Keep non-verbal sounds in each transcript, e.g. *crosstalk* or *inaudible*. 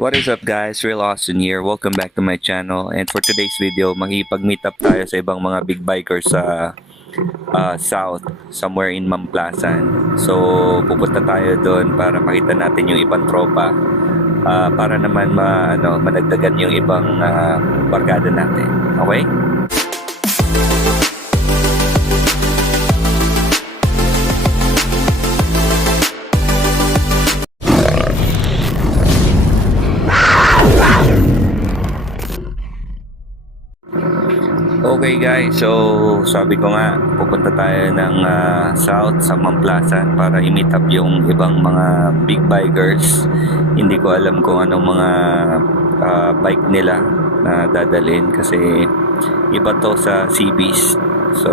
What is up guys? Real Austin here. Welcome back to my channel. And for today's video, makikipag-meet up tayo sa ibang mga big bikers sa uh, South, somewhere in Mamplasan. So, pupunta tayo doon para makita natin yung ibang tropa. Ah, para naman ma, ano, madagdagan yung ibang ah, barkada natin. Okay? Okay guys, so sabi ko nga, pupunta tayo ng ah, South sa Mamplasan para i-meet up yung ibang mga big bikers. Hindi ko alam kung anong mga ah, bike nila na dadalhin kasi iba to sa CBs. So,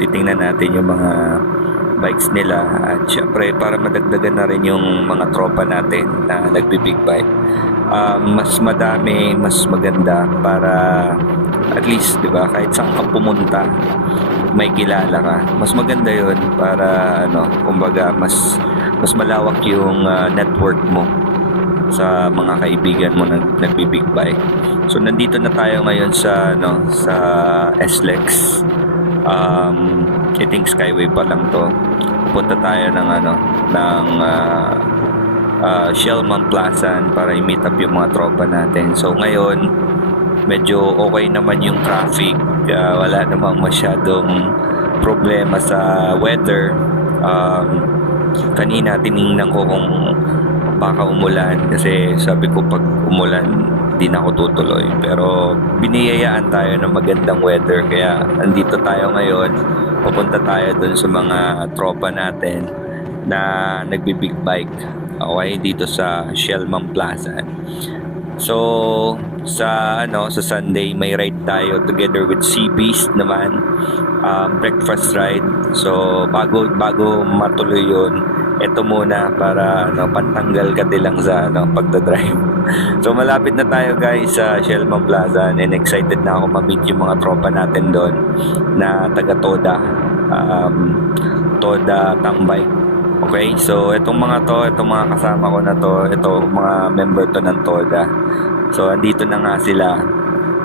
titingnan natin yung mga bikes nila at syempre para madagdagan na rin yung mga tropa natin na nagbi-big bike. Ah, mas madami, mas maganda para at least, 'di ba, kahit saan ka pumunta, may kilala ka. Mas maganda 'yon para ano, kumbaga mas mas malawak yung ah, network mo sa mga kaibigan mo na nagbi-big bike. So nandito na tayo ngayon sa ano, sa SLEX. Um, I think Skyway pa lang 'to. Punta tayo ng ano, ng ah, ah, Shell Mamplasan para i-meet up yung mga tropa natin. So ngayon, medyo okay naman yung traffic. Ah, wala namang masyadong problema sa weather. Um, kanina tiningnan ko kung baka umulan kasi sabi ko pag umulan di na ako tutuloy. Pero biniyayaan tayo ng magandang weather. Kaya andito tayo ngayon. Papunta tayo dun sa mga tropa natin na nagbi-big bike. Okay dito sa Shellman Plaza. So, sa ano, sa Sunday may ride tayo together with Sea Beast naman. Um, breakfast ride. So, bago bago matuloy 'yon, ito muna para ano, pantanggal ka din lang sa ano, pagdadrive. *laughs* so, malapit na tayo guys sa Shellman Plaza and excited na ako ma-meet yung mga tropa natin doon na taga Toda. Um, Toda Tambay. Okay, so itong mga to, itong mga kasama ko na to, ito mga member to ng Toda. So andito na nga sila.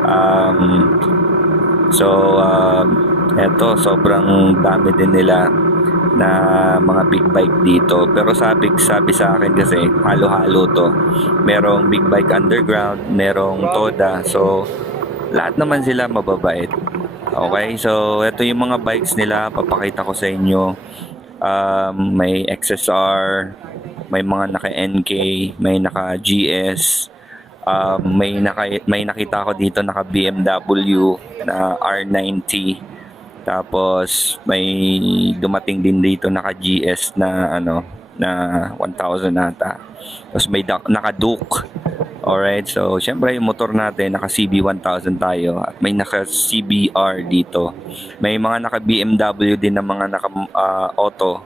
Um, so um, eto sobrang dami din nila na mga big bike dito. Pero sabi sabi sa akin kasi halo-halo to. Merong big bike underground, merong Toda. So lahat naman sila mababait. Okay, so ito yung mga bikes nila, papakita ko sa inyo um, may XSR, may mga naka NK, may naka Um, may naka may nakita ko dito naka BMW na R90. Tapos may dumating din dito naka GS na ano na 1000 ata. Tapos may naka Duke. Alright, so syempre yung motor natin naka CB 1000 tayo at may naka CBR dito. May mga naka BMW din na mga naka ah, auto.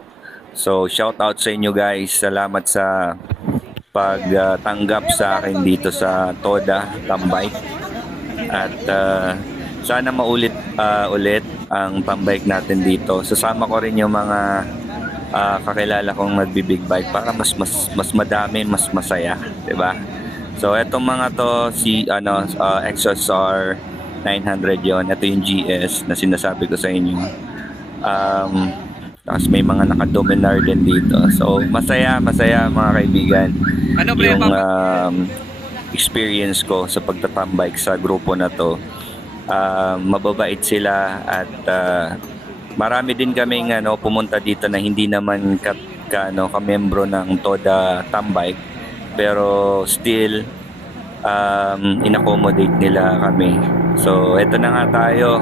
So shout out sa inyo guys. Salamat sa pagtanggap sa akin dito sa Toda Tambay. At ah, sana maulit ah, ulit ang pambike natin dito. Sasama ko rin yung mga ah, kakilala kong nagbi-big bike para mas mas mas madami, mas masaya, 'di ba? So etong mga to si ano uh, XSR 900 yon. Ito yung GS na sinasabi ko sa inyo. Um, tapos may mga naka-dominar din dito. So masaya, masaya mga kaibigan. Ano pre, yung um, experience ko sa pagtatambike sa grupo na to. Um, mababait sila at uh, marami din kaming ano pumunta dito na hindi naman ka, ka ano kamembro ng Toda Tambike pero still um, inaccommodate nila kami. So eto na nga tayo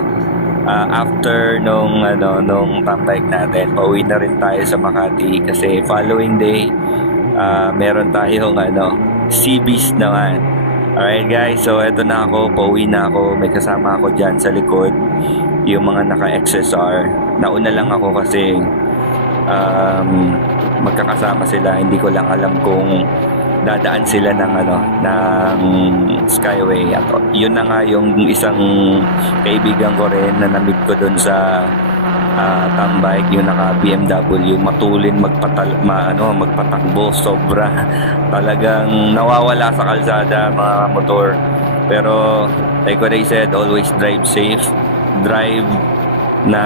Ah, after nung ano nung tambike natin, pauwi na rin tayo sa Makati kasi following day ah, meron tayong ano CBs naman. Alright guys, so eto na ako, pauwi na ako, may kasama ako dyan sa likod, yung mga naka-XSR. Nauna lang ako kasi um, magkakasama sila, hindi ko lang alam kung dadaan sila ng ano ng Skyway. At yun na nga yung isang kaibigan ko rin na na-meet ko doon sa ah, tambike yung naka BMW matulin magpatal ma, ano, magpatakbo. Sobra. *laughs* Talagang nawawala sa kalsada mga motor. Pero like what I said always drive safe. Drive na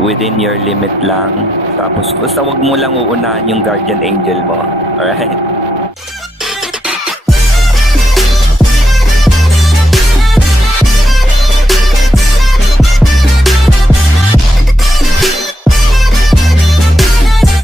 within your limit lang. Tapos basta wag mo lang uunahan yung guardian angel mo. Alright